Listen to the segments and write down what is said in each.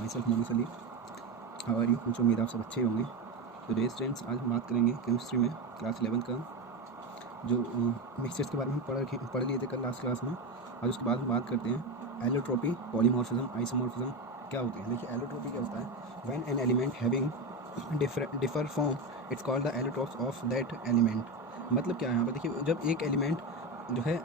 My self Monas Ali. How are you? मुझे उम्मीद आप सब अच्छे होंगे। तो डे स्टूडेंट्स, आज हम बात करेंगे केमिस्ट्री में क्लास 11 का जो मिक्सचर्स के बारे में हम पढ़ लिए थे कल लास्ट क्लास में। आज उसके बाद हम बात करते हैं एलोट्रोपी, पॉलीमॉर्फिज्म, आइसोमॉर्फिज्म क्या होती है। देखिए एलोट्रोपी क्या होता है, when an element having differ form it's called the allotropes of that element. मतलब क्या है यहाँ पर, देखिए जब एक एलिमेंट जो है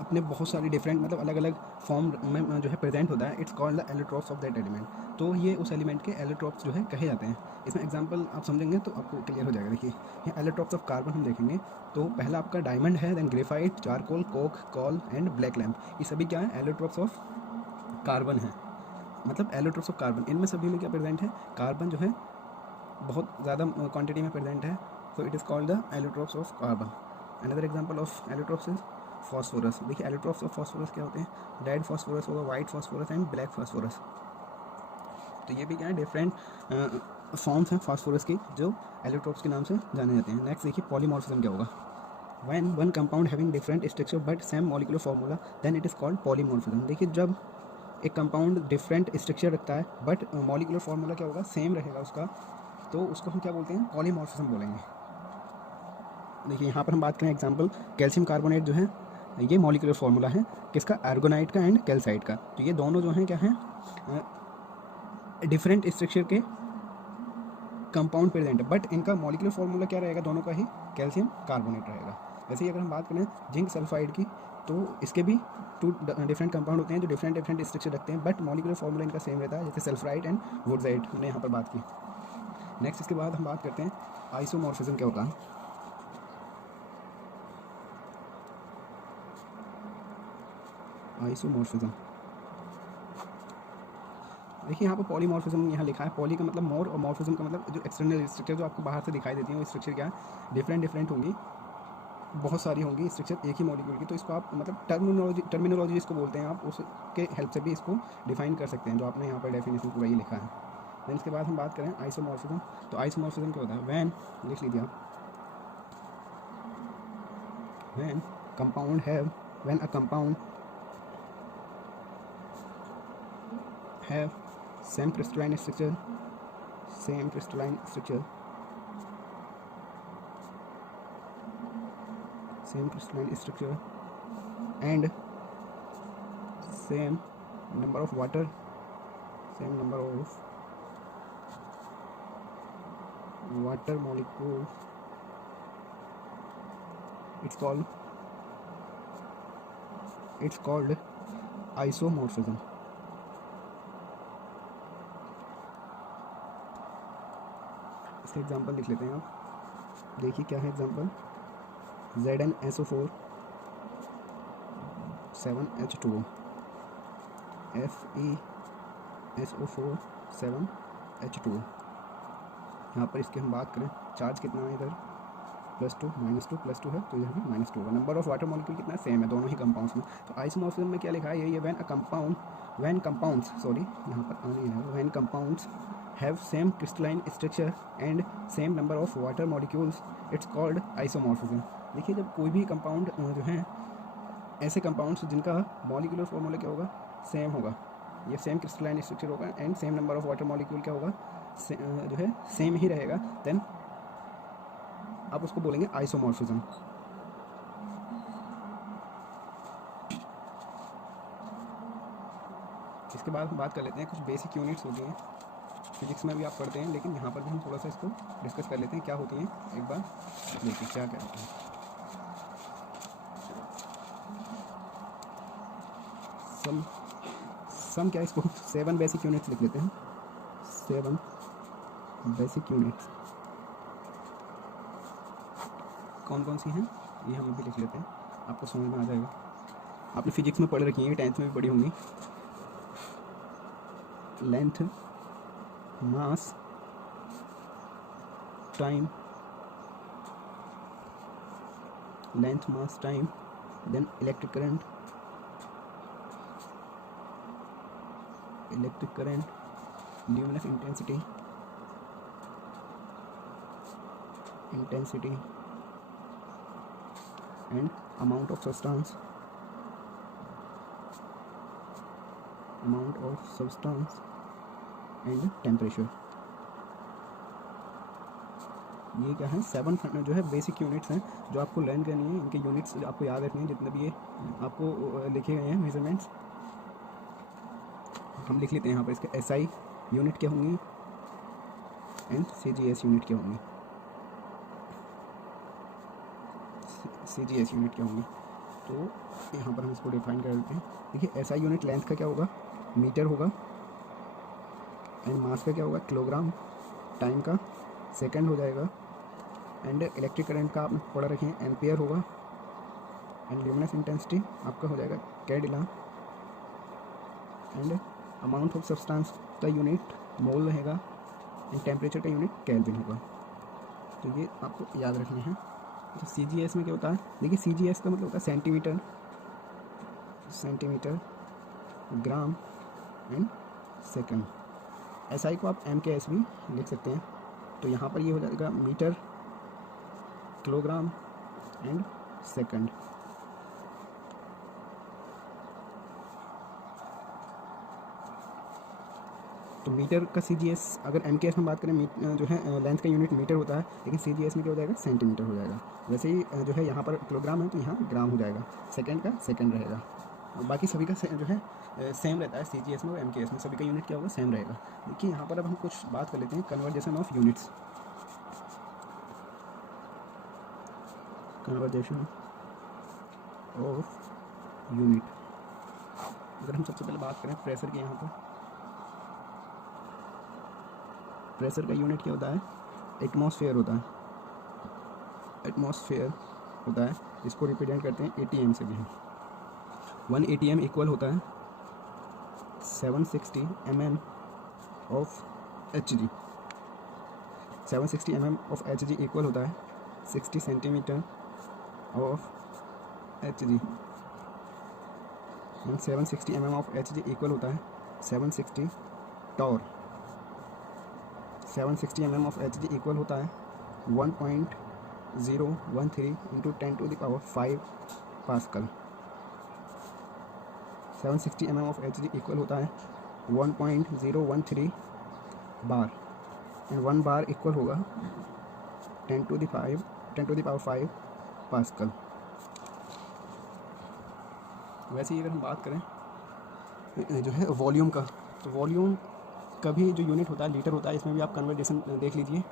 अपने बहुत सारी डिफरेंट मतलब अलग अलग फॉर्म में जो है प्रेजेंट होता है, it's called the allotropes of that element. तो ये उस एलिमेंट के एलोट्रोप्स जो है कहे जाते हैं। इसमें एग्जांपल आप समझेंगे तो आपको क्लियर हो जाएगा। देखिए यहाँ एलोट्रोप्स ऑफ कार्बन हम देखेंगे तो पहला आपका डायमंड है, then graphite, charcoal, coke, coal and black lamp. ये सभी क्या है, एलोट्रोप्स ऑफ कार्बन है। मतलब एलोट्रोप्स ऑफ कार्बन, इनमें सभी में क्या प्रेजेंट है, कार्बन जो है बहुत ज़्यादा क्वांटिटी में प्रेजेंट है, so it is called the allotropes of carbon. Another example of allotropes is phosphorus. देखिए एलोट्रोप्स ऑफ फॉस्फोरस क्या होते हैं, रेड फॉस्फोरस होगा, white phosphorus and black phosphorus. तो ये भी क्या है, डिफरेंट फॉर्म्स हैं फॉस्फोरस की जो एलोट्रोप्स के नाम से जाने जाते हैं। नेक्स्ट देखिए पॉलीमॉर्फिज्म क्या होगा, when one compound having different structure but same molecular formula then it is called polymorphism. देखिए जब एक कंपाउंड डिफरेंट स्ट्रक्चर रखता है बट मॉलिक्यूलर फार्मूला क्या होगा, सेम रहेगा उसका, तो उसको हम क्या बोलते हैं, पॉलीमॉर्फिज्म बोलेंगे। देखिए यहाँ पर हम बात करें एग्जांपल, कैल्शियम कार्बोनेट जो है ये मॉलिक्यूलर फार्मूला है किसका, आर्गोनाइट का एंड कैल्साइट का। तो ये दोनों जो हैं क्या हैं, डिफरेंट स्ट्रक्चर के कंपाउंड प्रेजेंट है, बट इनका मॉलिक्यूलर फार्मूला क्या रहेगा, दोनों का ही कैल्शियम कार्बोनेट रहेगा। वैसे ही अगर हम बात करें जिंक सल्फाइड की, तो इसके भी टू डिफरेंट कंपाउंड होते हैं जो डिफरेंट स्ट्रक्चर रखते हैं, बट मॉलिक्यूलर फार्मूला इनका सेम रहता है, जैसे सल्फराइड एंड वुडजाइड हमने यहाँ पर बात की। नेक्स्ट इसके बाद हम बात करते हैं आइसोमॉर्फिज्म क्या होता है। आइसोमॉर्फिज्म, देखिए यहाँ पर पॉलीमॉर्फिज्म यहाँ लिखा है, पॉली का मतलब मोर और मॉर्फिज्म का मतलब जो एक्सटर्नल स्ट्रक्चर जो आपको बाहर से दिखाई देती है वो स्ट्रक्चर क्या है, डिफरेंट होंगी, बहुत सारी होंगी स्ट्रक्चर एक ही मॉलिक्यूल की। तो इसको आप मतलब टर्मिनोलॉजी जिसको बोलते हैं, आप उसके हेल्प से भी इसको डिफाइन कर सकते हैं, जो आपने यहाँ पर डेफिनेशन पूरा ही लिखा है। देन इसके बाद हम बात करें आइसोमॉर्फिज्म, तो आइसोमॉर्फिज्म क्या होता है, व्हेन लिख लीजिए आप, when compound have, when a compound have same crystalline structure same crystalline structure and same number of water molecules, it's called isomorphism। इसका एग्जांपल लिख लेते हैं आप, देखिए क्या है example, ZnSO4 7H2O, FeSO4 7H2O। यहाँ पर इसकी हम बात करें, चार्ज कितना है इधर, +2 -2 +2 है, तो इधर भी -2 होगा। नंबर ऑफ वाटर मॉलिक्यूल कितना है, सेम है दोनों ही कंपाउंड्स में। तो आइसोमॉर्फिज्म में क्या लिखा है, यही है, व्हेन कंपाउंड्स यहाँ पर आनी है, when compounds have same crystalline structure and same number of water molecules, it's called isomorphism। देखिए जब कोई भी कंपाउंड जो है, ऐसे कंपाउंड्स जिनका मॉलिक्यूलर फार्मूला क्या होगा, सेम होगा, ये सेम क्रिस्टलाइन स्ट्रक्चर होगा and same number of water molecule क्या होगा, जो है सेम ही रहेगा, देन आप उसको बोलेंगे आइसोमॉर्फिज्म। इसके बाद हम बात कर लेते हैं कुछ बेसिक यूनिट्स होती हैं, फिजिक्स में भी आप पढ़ते हैं, लेकिन यहाँ पर भी हम थोड़ा सा इसको डिस्कस कर लेते हैं क्या होती हैं, एक बार देखिए क्या कहते हैं। सम क्या, इसको 7 बेसिक यूनिट्स लिख लेते हैं, 7 बेसिक यूनिट्स कौन कौन सी हैं ये हम भी लिख लेते हैं, आपको समझ में आ जाएगा। आपने फिजिक्स में पढ़ रखी है, 10th में भी पढ़ी होंगी। Length, mass, time, length, mass, time, then electric current, luminous intensity and amount of substance and temperature. ये क्या है, 7 जो है बेसिक यूनिट्स हैं जो आपको लर्न करनी है। इनके यूनिट्स आपको याद रखनी है, जितने भी ये आपको लिखे गए हैं मेजरमेंट्स हम लिख लेते हैं यहाँ पर। इसके SI यूनिट क्या होंगी एंड CGS यूनिट क्या होंगी, CGS यूनिट क्या होंगी। तो यहाँ पर हम इसको डिफाइन कर देते हैं। देखिए SI यूनिट लेंथ का क्या होगा, मीटर होगा, एंड मास का क्या होगा, किलोग्राम, टाइम का सेकंड हो जाएगा, एंड इलेक्ट्रिक करंट का आपने पढ़ा रखे हैं एम्पियर होगा, एंड ल्यूमिनस इंटेंसिटी आपका हो जाएगा Cadila, and amount of substance का यूनिट मोल रहेगा, एंड टेम्परेचर का यूनिट केल्विन होगा। तो ये आपको याद रखने हैं। तो CGS में क्या होता है, देखिए CGS का मतलब होता है centimetre, gram and second. SI को आप MKS भी लिख सकते हैं। तो यहाँ पर ये हो जाएगा मीटर, किलोग्राम एंड सेकंड। तो मीटर का CGS अगर MKS में बात करें, जो है लेंथ का यूनिट मीटर होता है, लेकिन CGS में क्या हो जाएगा, सेंटीमीटर हो जाएगा। वैसे ही जो है यहाँ पर किलोग्राम है तो यहाँ ग्राम हो जाएगा, सेकंड का सेकंड रहेगा। बाकी सभी का जो है सेम रहता है, CGS में और MKS में सभी का यूनिट क्या होगा, सेम रहेगा। देखिए यहाँ पर अब हम कुछ बात कर लेते हैं conversation of units. Conversation of unit, अगर हम सबसे पहले बात करें प्रेशर की, यहाँ पर प्रेशर का यूनिट क्या होता है, एटमॉस्फेयर होता है, एटमॉस्फेयर होता है। इसको रिप्रेजेंट करते हैं ATM से भी। 1 ATM इक्वल होता है 760 mm of Hg। 760 mm of Hg equal होता है 60 centimetre of Hg, and 760 mm of Hg equal होता है 760 torr. 760 mm of Hg equal होता है 1.013 into 10⁵ pascal. 760 mm of Hg equal होता है 1.013 बार, एंड 1 बार इक्वल होगा 10⁵ पास्कल। वैसे ही अगर हम बात करें जो है वॉल्यूम का, तो वॉल्यूम का भी जो यूनिट होता है लीटर होता है। इसमें भी आप कन्वर्जेशन देख लीजिए।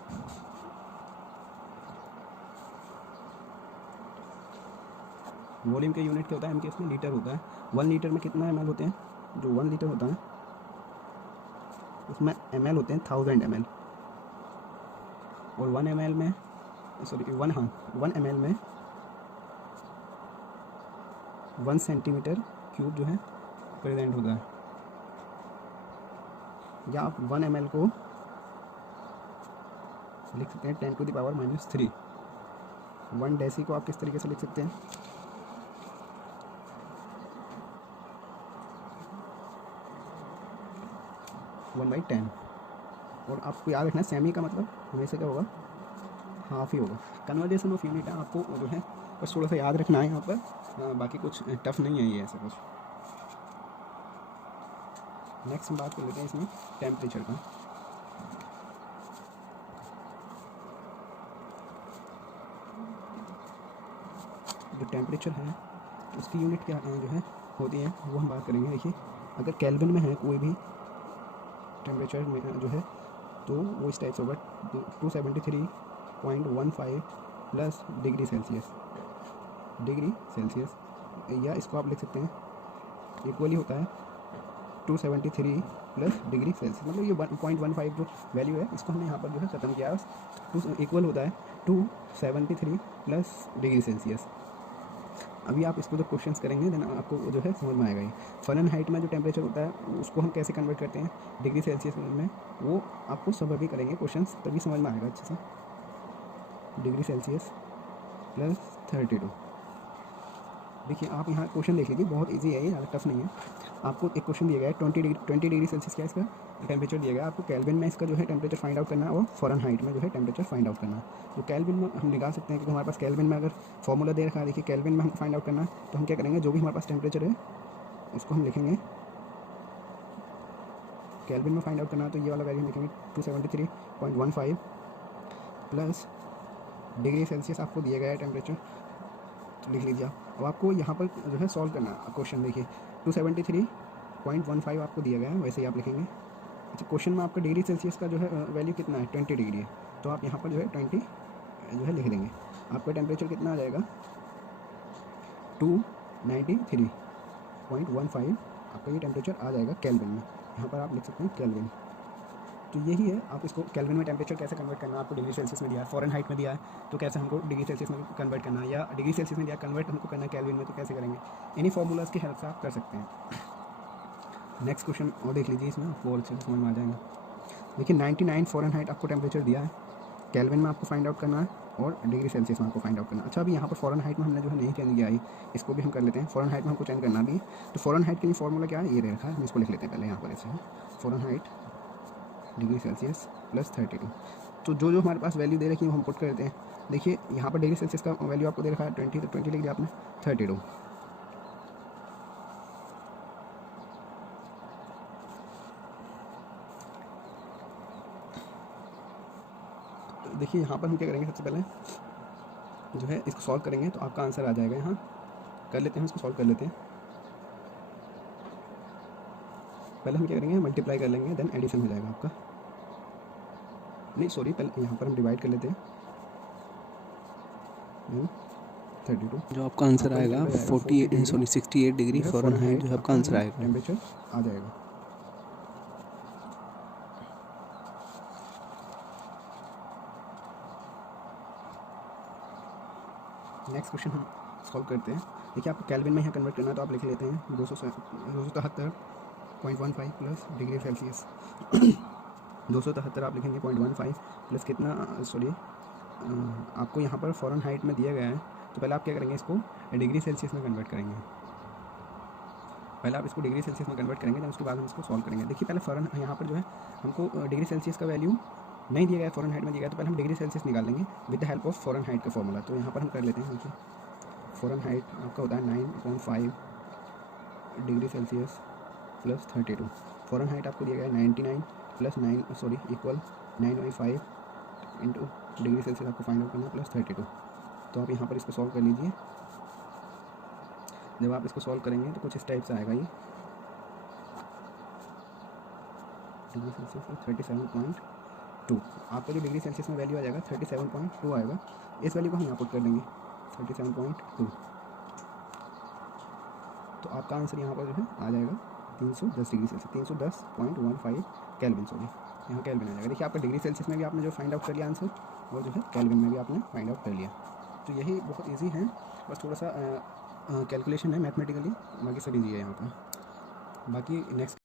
वॉल्यूम का यूनिट क्या होता है, MKS में लीटर होता है। 1 लीटर में कितना ml होते हैं, जो 1 लीटर होता है उसमें ml होते हैं 1000 ml, और 1 ml में 1 ml में 1 सेंटीमीटर क्यूब जो है प्रेजेंट होता है। या आप 1 ml को लिख सकते हैं 10⁻³ 1 डेसी को आप किस तरीके से लिख सकते हैं, 1/10। और आपको याद रखना है सेमी का मतलब हमेशा क्या होगा, हाफ ही होगा। कन्वर्जेशन ऑफ यूनिट है, आपको जो है बस थोड़ा सा याद रखना है यहाँ पर, बाकी कुछ टफ नहीं है ये ऐसा कुछ। नेक्स्ट हम बात कर लेते हैं इसमें टेम्परेचर का। जो टेम्परेचर है उसकी यूनिट क्या जो है होती है वो हम बात करेंगे। देखिए अगर केल्विन में है कोई भी टेम्परेचर में जो है तो वो इस टाइप से होगा 273.15 प्लस डिग्री सेल्सियस, या इसको आप लिख सकते हैं इक्वली होता है 273 प्लस डिग्री सेल्सियस। मतलब ये 1.15 जो वैल्यू है इसको हमने यहाँ पर जो है ख़त्म किया है। इक्वल होता है 273 प्लस डिग्री सेल्सियस। अभी आप इसको जब क्वेश्चंस करेंगे देन आपको जो है समझ में आएगा। ये फ़ारेनहाइट में जो टेम्परेचर होता है उसको हम कैसे कन्वर्ट करते हैं डिग्री सेल्सियस में, वो आपको सब अभी करेंगे क्वेश्चंस, तभी समझ में आएगा अच्छे से। Degree Celsius plus 32। देखिए आप यहाँ क्वेश्चन देख लीजिए, बहुत इजी है ये, ज़्यादा टफ नहीं है। आपको एक क्वेश्चन दिया गया है 20 डिग्री सेल्सियस क्या इसका टेम्परेचर दिया गया है। आपको केल्विन में इसका जो है टेम्परेचर फाइंड आउट करना है और फ़ारेनहाइट में जो है टेम्परेचर फाइंड आउट करना है। तो केल्विन में हम निकाल सकते हैं क्योंकि हमारे पास केल्विन में अगर फॉर्मूला दे रखा है, देखिए केल्विन में हम फाइंड आउट करना है तो हम क्या करेंगे, जो भी हमारे पास टेम्परेचर है उसको हम लिखेंगे केल्विन में फाइंड आउट करना है तो ये वाला वैल्यू लिखेंगे 273.15 प्लस डिग्री सेल्सियस आपको दिया गया है टेम्परेचर, तो लिख लीजिए आप। अब आपको यहाँ पर जो है सॉल्व करना है क्वेश्चन, देखिए 273.15 आपको दिया गया है, वैसे ही आप लिखेंगे। अच्छा, क्वेश्चन में आपका डिग्री सेल्सियस का जो है वैल्यू कितना है, 20 डिग्री है, तो आप यहाँ पर जो है 20 जो है लिख देंगे। आपका टेम्परेचर कितना आ जाएगा, 293.15 आपका ये टेम्परेचर आ जाएगा केल्विन में। यहाँ पर आप लिख सकते हैं केल्विन। तो यही है, आप इसको केल्विन में टेम्परेचर कैसे कन्वर्ट करना है, आपको डिग्री सेल्सियस में दिया है, फ़ारेनहाइट में दिया है तो कैसे हमको डिग्री सेल्सियस में कन्वर्ट करना है, या डिग्री सेल्सियस में दिया कन्वर्ट हमको करना है केल्विन में तो कैसे करेंगे, इन्हीं फार्मूलाज की हेल्प से आप कर सकते हैं। नेक्स्ट क्वेश्चन और देख लीजिए, इसमें आपको और अच्छे से समझ में आ जाएंगे। देखिए 99 फ़ारेनहाइट आपको टेम्परेचर दिया है, केल्विन में आपको फाइंड आउट करना है और डिग्री सेल्सियस में आपको फाइंड आउट करना है। अच्छा, अभी यहाँ पर फ़ारेनहाइट में हमने जो है नहीं चेंज किया है, इसको भी हम कर लेते हैं। फ़ारेनहाइट में हमको चेंज करना भी है, तो फ़ारेनहाइट के लिए फॉर्मूला क्या है, ये रखा है, हम इसको लिख लेते हैं पहले यहाँ पर ऐसे है, फ़ारेनहाइट डिग्री सेल्सियस प्लस 32। तो जो हमारे पास वैल्यू दे रखी है वो हम पुट कर देते हैं। देखिए यहाँ पर डिग्री सेल्सियस का वैल्यू आपको दे रखा है 20, तो 20 लिख दिया आपने, 32। देखिए यहाँ पर हम क्या करेंगे, सबसे पहले जो है इसको सॉल्व करेंगे तो आपका आंसर आ जाएगा। यहाँ कर लेते हैं, इसको सॉल्व कर लेते हैं। पहले हम क्या करेंगे, मल्टीप्लाई कर लेंगे, देन एडिशन हो जाएगा आपका। नहीं सॉरी, पहले यहाँ पर हम डिवाइड कर लेते हैं, 32। जो आपका आंसर आएगा 68 डिग्री फ़ारेनहाइट जो आपका आंसर आएगा, टेम्परेचर आ जाएगा। नेक्स्ट क्वेश्चन हम सॉल्व करते हैं। देखिए आपको केल्विन में यहाँ कन्वर्ट करना है तो आप लिख लेते हैं 273.15 प्लस डिग्री सेल्सियस 273 आप लिखेंगे 0.15 प्लस कितना, सॉरी आपको यहाँ पर फ़ारेनहाइट में दिया गया है, तो पहले आप क्या करेंगे, इसको डिग्री सेल्सियस में कन्वर्ट करेंगे। पहले आप इसको डिग्री सेल्सियस में कन्वर्ट करेंगे, देन उसके बाद हम इसको सॉल्व करेंगे। देखिए पहले यहाँ पर जो है हमको डिग्री सेल्सियस का वैल्यू नहीं दिया गया है, फ़ारेनहाइट में दिया गया, तो पहले हम डिग्री सेल्सियस निकाल लेंगे with the help of Fahrenheit का फॉर्मूला। तो यहाँ पर हम कर लेते हैं, देखिए फ़ारेनहाइट आपका होता है 9.5 डिग्री सेल्सियस प्लस 32। फ़ारेनहाइट आपको दिया गया है 99 plus 9 sorry equal 9.5 into degree Celsius आपको फाइंड आउट करना है प्लस 32। तो आप यहाँ पर इसको सॉल्व कर लीजिए। जब आप इसको सॉल्व करेंगे तो कुछ इस टाइप से आएगा, ये डिग्री सेल्सियस 37.2। आपका जो डिग्री सेल्सियस में वैल्यू आ जाएगा 37.2 आएगा। इस वैल्यू को हम यहाँ पुट कर देंगे 37.2, तो आपका आंसर यहाँ पर जो है आ जाएगा 310 डिग्री सेल्सियस, 310.15 केल्विन, सॉरी यहाँ केल्विन आ जाएगा। देखिए आपका डिग्री सेल्सियस में भी आपने जो फाइंड आउट कर लिया आंसर, और जो है केल्विन में भी आपने फाइंड आउट कर लिया। तो यही बहुत ईजी है, बस थोड़ा सा कैलकुलेशन है मैथमेटिकली, बाकी सब ईजी है यहाँ पर। बाकी नेक्स्ट